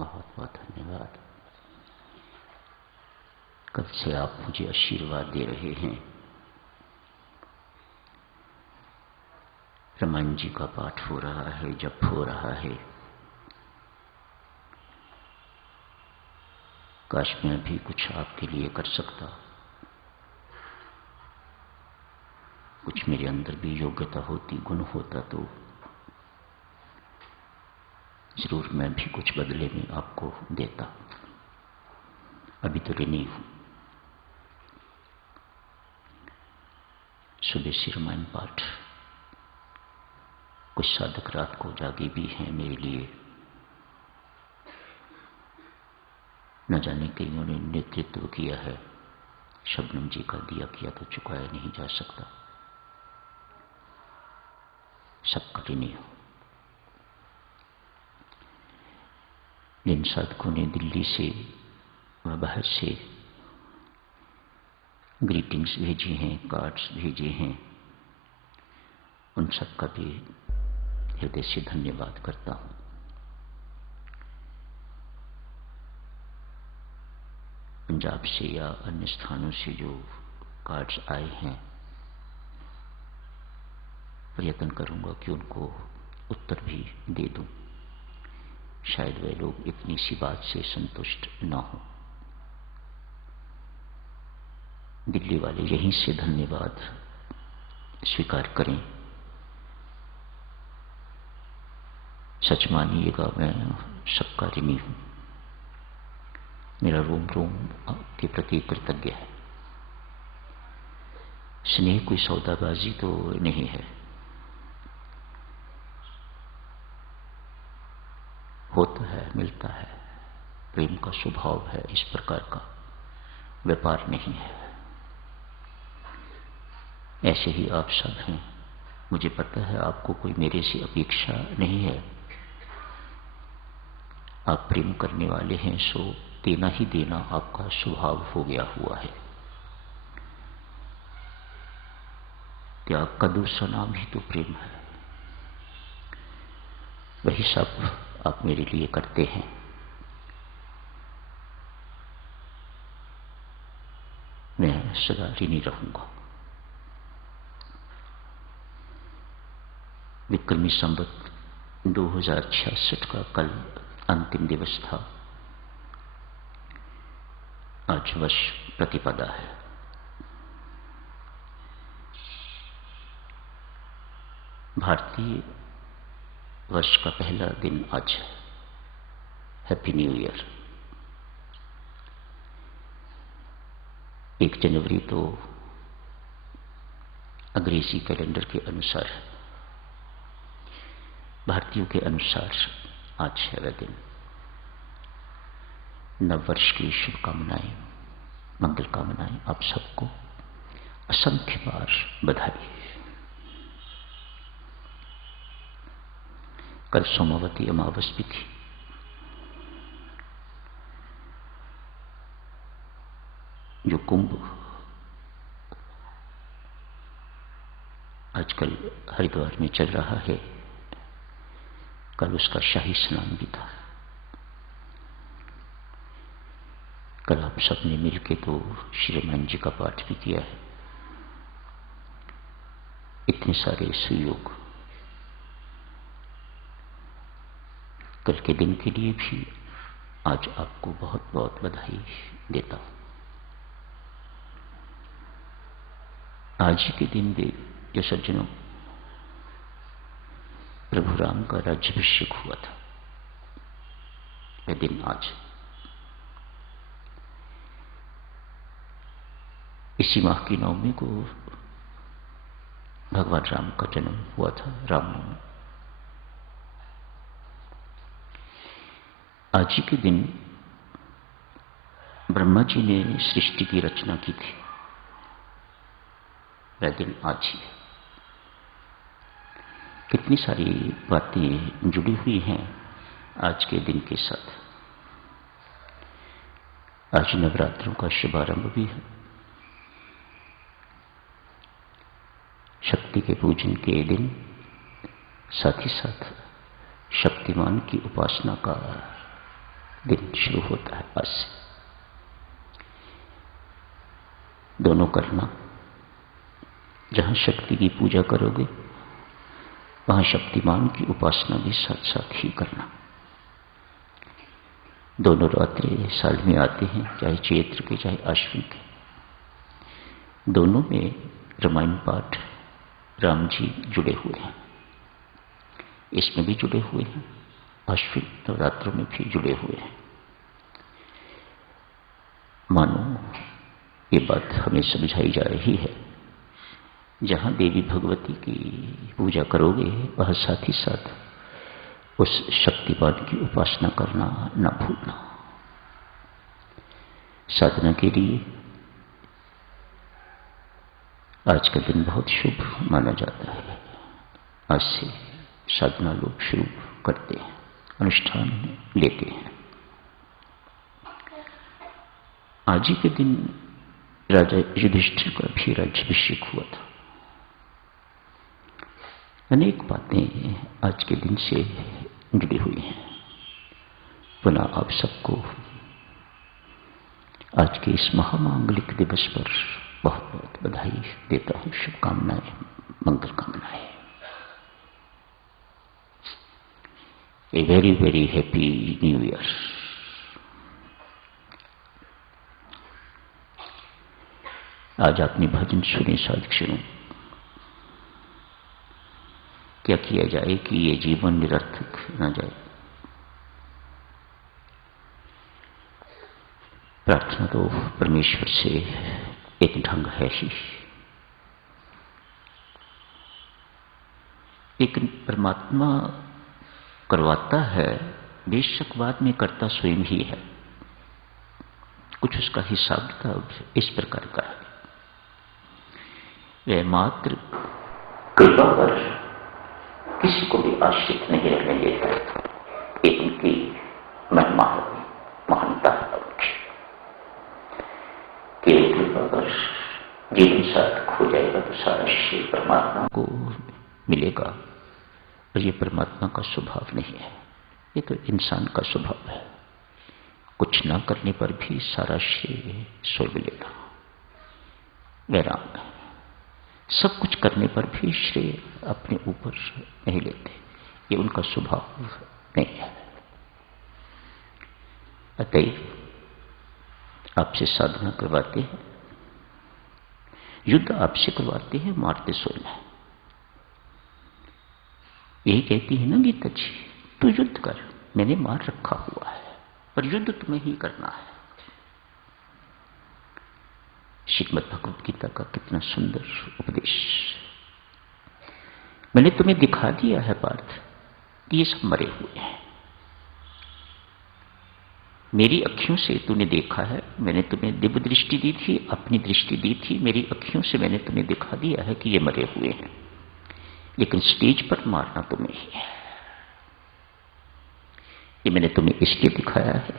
बहुत बहुत धन्यवाद। कब से आप मुझे आशीर्वाद दे रहे हैं। रामायण जी का पाठ हो रहा है, जप हो रहा है। काश मैं भी कुछ आपके लिए कर सकता, कुछ मेरे अंदर भी योग्यता होती, गुण होता तो जरूर मैं भी कुछ बदले में आपको देता। अभी तो ऋणी हूं। सुबह से रामायण पाठ, कुछ साधक रात को जागे भी हैं मेरे लिए। न जाने कईयों ने नेतृत्व किया है। शबनम जी का दिया किया तो चुकाया नहीं जा सकता। सबका ऋणी हो। जिन साधकों ने दिल्ली से व बाहर से ग्रीटिंग्स भेजी हैं, कार्ड्स भेजे हैं, उन सबका भी हृदय से धन्यवाद करता हूं। पंजाब से या अन्य स्थानों से जो कार्ड्स आए हैं, प्रयत्न करूंगा कि उनको उत्तर भी दे दूं। शायद वे लोग इतनी सी बात से संतुष्ट न हो। दिल्ली वाले यहीं से धन्यवाद स्वीकार करें। सच मानिएगा, मैं सबका ऋणी हूं। मेरा रोम रोम आपके प्रति कृतज्ञ है। स्नेह कोई सौदाबाजी तो नहीं है। होता है, मिलता है। प्रेम का स्वभाव है, इस प्रकार का व्यापार नहीं है। ऐसे ही आप सब हैं। मुझे पता है आपको कोई मेरे से अपेक्षा नहीं है। आप प्रेम करने वाले हैं, सो देना ही देना आपका स्वभाव हो गया हुआ है। त्याग का दूसरा नाम ही तो प्रेम है। वही सब आप मेरे लिए करते हैं। मैं सदा ऋणी रहूंगा। विक्रमी संवत 2066 का कल अंतिम दिवस था। आज वर्ष प्रतिपदा है। भारतीय वर्ष का पहला दिन आज है। Happy new year. 1 जनवरी तो अंग्रेजी कैलेंडर के अनुसार है। भारतीयों के अनुसार आज है वह दिन। नव वर्ष की शुभकामनाएं, मंगल कामनाएं आप सबको असंख्य बार बधाई। कल सोमावती अमावस भी थी। जो कुंभ आजकल हरिद्वार में चल रहा है, कल उसका शाही स्नान भी था। कल आप सबने मिलके तो श्री रामायण जी का पाठ भी किया है। इतने सारे सुयोग कल के दिन के लिए भी आज आपको बहुत बहुत बधाई देता हूं। आज ही के दिन जो सज्जनों, प्रभु राम का राज्याभिषेक हुआ था, वह दिन आज। इसी माह की नवमी को भगवान राम का जन्म हुआ था, रामनवमी। आज ही के दिन ब्रह्मा जी ने सृष्टि की रचना की थी। वह दिन आज ही है। कितनी सारी बातें जुड़ी हुई हैं आज के दिन के साथ। आज नवरात्रों का शुभारंभ भी है। शक्ति के पूजन के दिन, साथ ही साथ शक्तिमान की उपासना का दिन शुरू होता है आज से। दोनों करना। जहां शक्ति की पूजा करोगे वहां शक्तिमान की उपासना भी साथ साथ ही करना। दोनों रात्रि साल में आते हैं, चाहे चैत्र के चाहे अश्विन के। दोनों में रामायण पाठ राम जी जुड़े हुए हैं, इसमें भी जुड़े हुए हैं, अश्विन नवरात्रों में भी जुड़े हुए हैं। मानो ये बात हमें समझाई जा रही है, जहां देवी भगवती की पूजा करोगे वह साथ ही साथ उस शक्तिमान की उपासना करना न भूलना। साधना के लिए आज का दिन बहुत शुभ माना जाता है। आज से साधना लोग शुरू करते हैं, अनुष्ठान लेते हैं। आज ही के दिन राजा युधिष्ठिर का भी राज्याभिषेक हुआ था। अनेक बातें आज के दिन से जुड़ी हुई हैं। पुनः आप सबको आज के इस महामांगलिक दिवस पर बहुत बहुत बधाई देता हूं, शुभकामनाएं, मंगल कामनाएं। A very very happy new year. आज आपने भजन सुने साधक्षणों। क्या किया जाए कि ये जीवन निरर्थक न जाए। प्रार्थना तो परमेश्वर से एक ढंग है ही, लेकिन परमात्मा करवाता है, बेशक बाद में करता स्वयं ही है। कुछ उसका हिसाब किताब इस प्रकार का है। वह मात्र कृपा पर किसी को भी आश्रित नहीं रहने देता। एक उनकी महिमा है, महानता है उनकी। केवल कृपा पर जीवन सार्थक हो जाएगा तो सारा श्रेय परमात्मा को मिलेगा। और ये परमात्मा का स्वभाव नहीं है, ये तो इंसान का स्वभाव है। कुछ ना करने पर भी सारा श्रेय स्वर्ग लेगा। वह राम है। सब कुछ करने पर भी श्रेय अपने ऊपर नहीं लेते, ये उनका स्वभाव नहीं है। अतएव आपसे साधना करवाते हैं, युद्ध आपसे करवाते हैं, मारते सोना। यही कहती है ना गीता जी, तू युद्ध कर, मैंने मार रखा हुआ है, पर युद्ध तुम्हें ही करना है। श्रीमद् भगवद गीता का कितना सुंदर उपदेश। मैंने तुम्हें दिखा दिया है पार्थ, ये सब मरे हुए हैं। मेरी अखियों से तूने देखा है, मैंने तुम्हें दिव्य दृष्टि दी थी, अपनी दृष्टि दी थी, मेरी अखियों से मैंने तुम्हें दिखा दिया है कि ये मरे हुए हैं। लेकिन स्टेज पर मारना तुम्हें ही है। ये मैंने तुम्हें इसलिए दिखाया है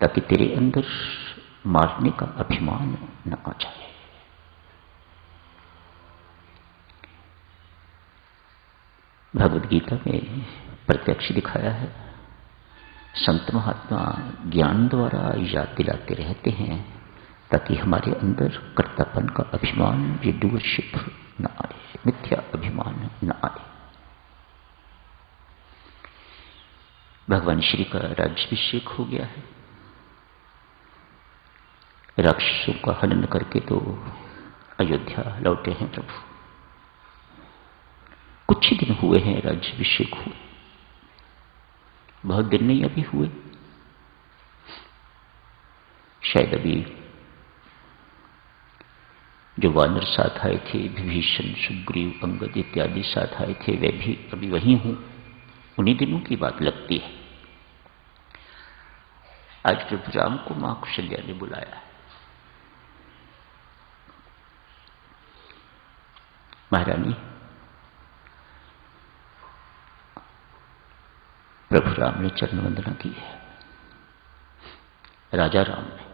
ताकि तेरे अंदर मारने का अभिमान न आ जाए। भगवद गीता में प्रत्यक्ष दिखाया है। संत महात्मा ज्ञान द्वारा याद दिलाते रहते हैं ताकि हमारे अंदर कर्तापन का अभिमान, ये डूअरशिप न आए, मिथ्या अभिमान न आए। भगवान श्री का राज्याभिषेक हो गया है। राक्षसों का हनन करके तो अयोध्या लौटे हैं प्रभु। कुछ ही दिन हुए हैं राज्याभिषेक हुए, बहुत दिन नहीं अभी हुए। शायद अभी जो वानर साथ आए थे, विभीषण, सुग्रीव, अंगद इत्यादि साथ आए थे, वे भी अभी वहीं हूं। उन्हीं दिनों की बात लगती है। आज प्रभु राम को मां कौशल्या ने बुलाया। महारानी, प्रभु राम ने चरण वंदना की है। राजा राम ने,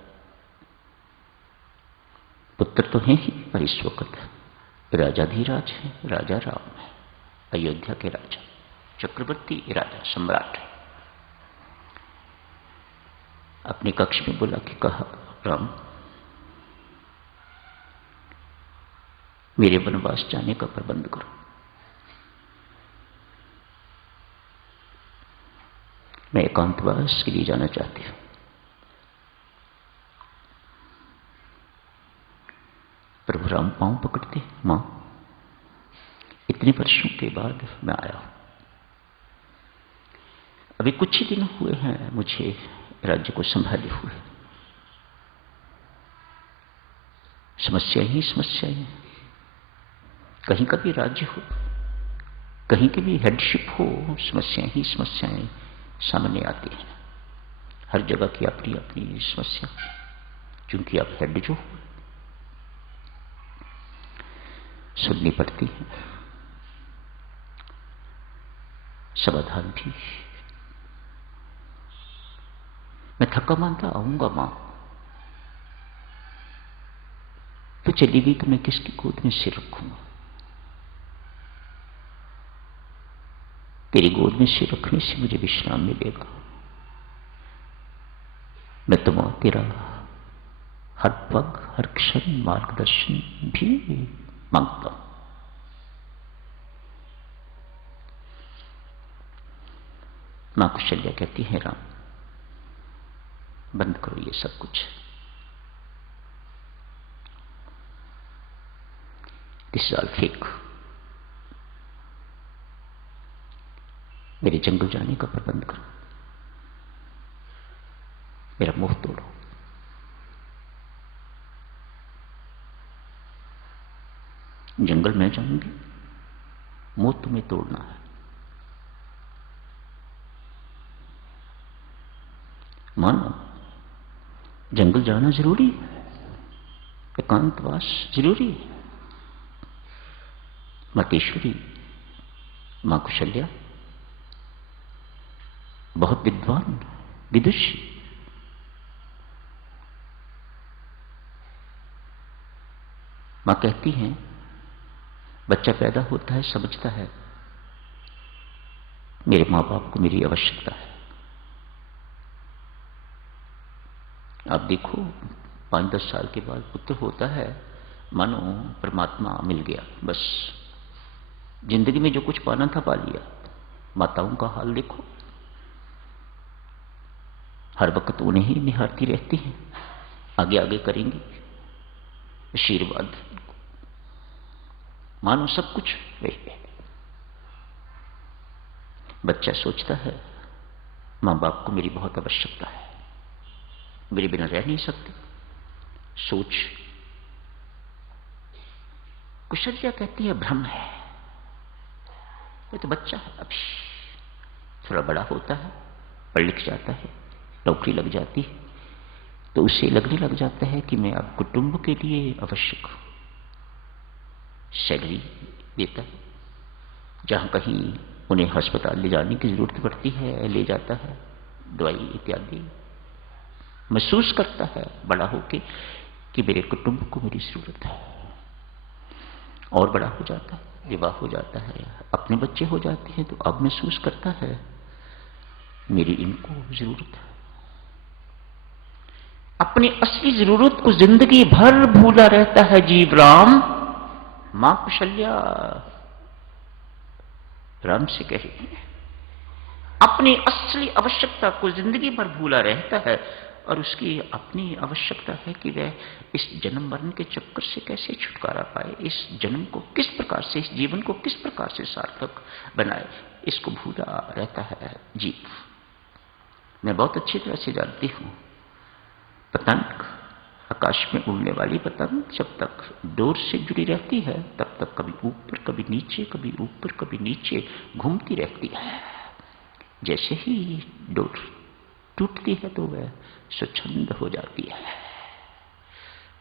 पुत्र तो हैं ही, पर इस वक्त राजाधिराज है, राजा राम है, अयोध्या के राजा, चक्रवर्ती राजा, सम्राट है। अपने कक्ष में बुला के कहा, राम, मेरे वनवास जाने का प्रबंध करो। मैं एकांतवास के लिए जाना चाहती हूं। प्रभु राम पांव पकड़ते, मां, इतने वर्षों के बाद मैं आया हूं। अभी कुछ ही दिन हुए हैं मुझे राज्य को संभाले हुए। समस्या ही समस्याएं, कहीं का भी राज्य हो, कहीं की भी हेडशिप हो, समस्याएं ही समस्याएं सामने आती हैं। हर जगह की अपनी अपनी समस्या, क्योंकि आप हेड जो हो, सुननी पड़ती है। समाधान भी। मैं थका मानता आऊंगा मां, तो चली गई तो मैं किसकी गोद में सिर रखूंगा? तेरी गोद में सिर रखने से मुझे विश्राम मिलेगा। मैं तुम तेरा हर पग हर क्षण मार्गदर्शन भी मांगता हूं। मां कुशल्या कहती है, राम, बंद करो ये सब कुछ। This is all fake. मेरे जंगल जाने का प्रबंध करो, मेरा मोह तोड़ो। जंगल में जाऊंगी, मोह तुम्हें तोड़ना है। मानो जंगल जाना जरूरी है, एकांतवास जरूरी है। मातेश्वरी, मां कुशल्या बहुत विद्वान, विदुषी, मां कहती हैं, बच्चा पैदा होता है, समझता है मेरे मां बाप को मेरी आवश्यकता है। आप देखो 5-10 साल के बाद पुत्र होता है, मानो परमात्मा मिल गया, बस जिंदगी में जो कुछ पाना था पा लिया। माताओं का हाल देखो, हर वक्त उन्हें ही निहारती रहती हैं, आगे आगे करेंगी, आशीर्वाद, मानो सब कुछ वही। बच्चा सोचता है मां बाप को मेरी बहुत आवश्यकता है, मेरे बिना रह नहीं सकते। सोच। कुशल्या कहती है, भ्रम है, ये तो बच्चा है, अभी थोड़ा बड़ा होता है, पढ़ लिख जाता है, नौकरी लग जाती है, तो उसे लगने लग जाता है कि मैं अब कुटुंब के लिए आवश्यक हूं। सैलरी देता है, जहां कहीं उन्हें अस्पताल ले जाने की जरूरत पड़ती है, ले जाता है, दवाई इत्यादि। महसूस करता है बड़ा होके कि मेरे कुटुंब को मेरी जरूरत है। और बड़ा हो जाता है, विवाह हो जाता है, अपने बच्चे हो जाते हैं, तो अब महसूस करता है मेरी इनको जरूरत है। अपनी असली जरूरत को जिंदगी भर भूला रहता है जीव राम। मां कुशल्या राम से कह रही है, अपनी असली आवश्यकता को जिंदगी भर भूला रहता है, और उसकी अपनी आवश्यकता है कि वह इस जन्म मरण के चक्कर से कैसे छुटकारा पाए, इस जन्म को किस प्रकार से, इस जीवन को किस प्रकार से सार्थक बनाए, इसको भूला रहता है जीव। मैं बहुत अच्छी तरह से जानती हूं, पतंग, आकाश में उड़ने वाली पतंग जब तक डोर से जुड़ी रहती है, तब तक कभी ऊपर कभी नीचे, कभी ऊपर कभी नीचे घूमती रहती है। जैसे ही डोर टूटती है तो वह स्वच्छंद हो जाती है,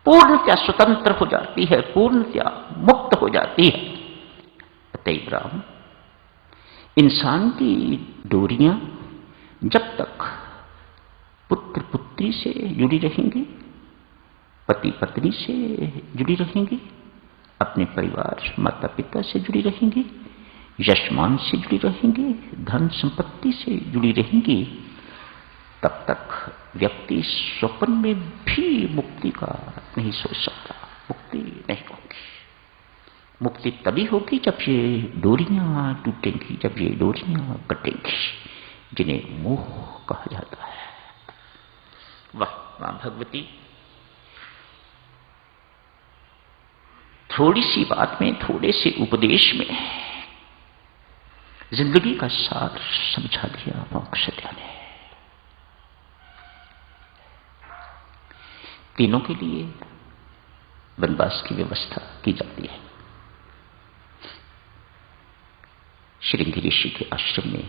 पूर्णतया स्वतंत्र हो जाती है, पूर्णतया मुक्त हो जाती है। अतएव राम, इंसान की डोरियां जब तक पुत्र पुत्री से जुड़ी रहेंगी, पति पत्नी से जुड़ी रहेंगी, अपने परिवार माता पिता से जुड़ी रहेंगी, यशमान से जुड़ी रहेंगी, धन संपत्ति से जुड़ी रहेंगी, तब तक व्यक्ति स्वप्न में भी मुक्ति का नहीं सोच सकता। मुक्ति नहीं होगी। मुक्ति तभी होगी जब ये डोरियां टूटेंगी, जब ये डोरियां कटेंगी, जिन्हें मोह कहा जाता है। वाह मां भगवती, थोड़ी सी बात में, थोड़े से उपदेश में जिंदगी का सार समझा दिया मां कौशल्या ने। तीनों के लिए वनवास की व्यवस्था की जाती है। श्रृंगी ऋषि के आश्रम में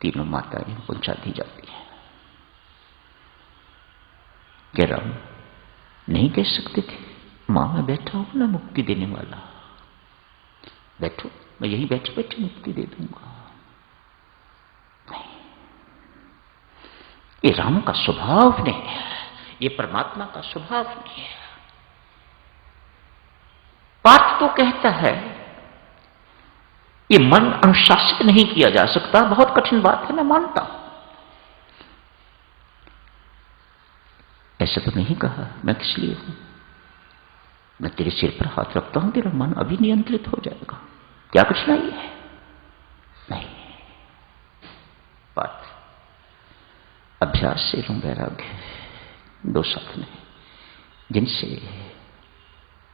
तीनों माताएं पहुंचा दी जाती हैं। क्या राम नहीं कह सकते थे, मां मैं बैठा हूं ना मुक्ति देने वाला, बैठो, मैं यही बैठे बैठे मुक्ति दे दूंगा? नहीं, ये राम का स्वभाव नहीं है, ये परमात्मा का स्वभाव नहीं है। पाठ तो कहता है ये मन अनुशासित नहीं किया जा सकता, बहुत कठिन बात है, मैं मानता हूं। ऐसा तो नहीं कहा, मैं किस लिए हूं? मैं तेरे सिर पर हाथ रखता हूं, तेरा मन अभी नियंत्रित हो जाएगा, क्या कठिनाई है? नहीं, बात अभ्यास एवं वैराग्य दो साथ में, जिनसे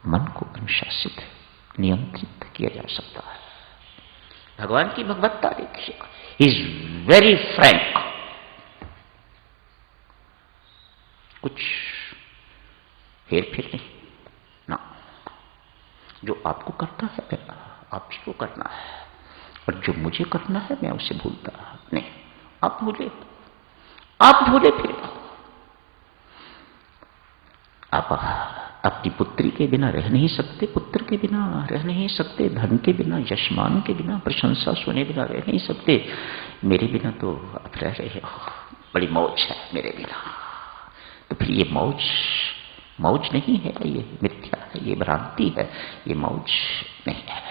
मन को अनुशासित नियंत्रित किया जा सकता है। भगवान की भगवत्ता देखिए, ही इज वेरी फ्रैंक। कुछ हेर फेर नहीं ना, जो आपको करना है आप ही को करना है, और जो मुझे करना है मैं उसे भूलता नहीं। आप भूले, आप भूले फिर आप अपनी पुत्री के बिना रह नहीं सकते, पुत्र के बिना रह नहीं सकते, धन के बिना, यशमान के बिना, प्रशंसा सुने बिना रह नहीं सकते। मेरे बिना तो आप रह रहे हो, बड़ी मौज है मेरे बिना। तो फिर ये मौज मौज नहीं है, ये मिथ्या है, ये भ्रांति है, ये मौज नहीं है।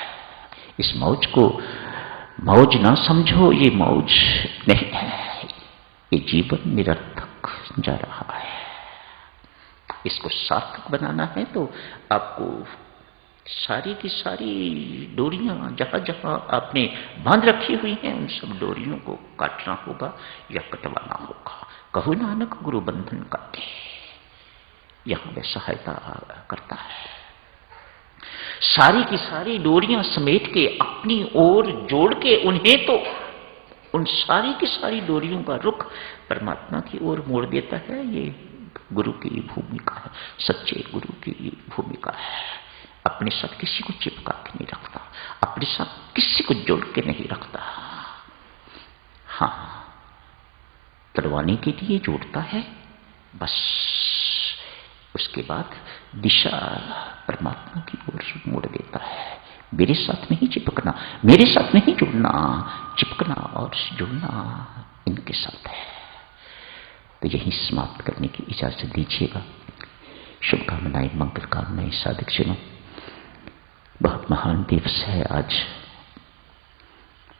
इस मौज को मौज ना समझो, ये मौज नहीं है, ये जीवन निरर्थक जा रहा है। इसको सार्थक बनाना है तो आपको सारी की सारी डोरियां जहां जहां आपने बांध रखी हुई हैं उन सब डोरियों को काटना होगा या कटवाना होगा। कहो नानक गुरु बंधन काटे, यहां वह सहायता करता है। सारी की सारी डोरियां समेट के अपनी ओर जोड़ के उन्हें तो उन सारी की सारी डोरियों का रुख परमात्मा की ओर मोड़ देता है। ये गुरु की भूमिका है, सच्चे गुरु की भूमिका है। अपने साथ किसी को चिपका के नहीं रखता, अपने साथ किसी को जोड़ के नहीं रखता। हां, तड़वाने के लिए जोड़ता है बस, उसके बाद दिशा परमात्मा की ओर मोड़ देता है। मेरे साथ नहीं चिपकना, मेरे साथ नहीं जुड़ना, चिपकना और जुड़ना इनके साथ है। तो यही समाप्त करने की इजाजत दीजिएगा। शुभकामनाएं, मंगल कामनाएं साधक जनों, बहुत महान दिवस है आज,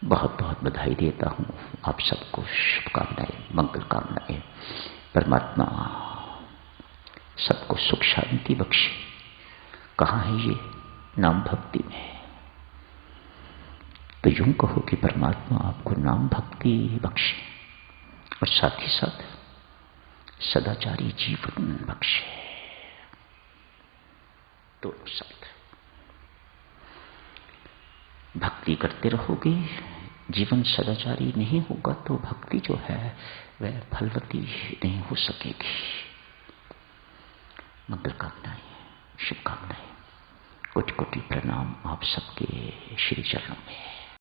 बहुत बहुत बधाई देता हूं आप सबको। शुभकामनाएं, मंगल कामनाएं। परमात्मा सबको सुख शांति बख्शे। कहां है ये? नाम भक्ति में। तो यूं कहो कि परमात्मा आपको नाम भक्ति बख्शे और साथ ही साथ सदाचारी जीवन बख्शे। दोनों साथ भक्ति करते रहोगे, जीवन सदाचारी नहीं होगा तो भक्ति जो है वह फलवती नहीं हो सकेगी। मंगल कामनाएं, शुभकामनाएं, कोटि कोटि प्रणाम आप सबके श्री चरणों में।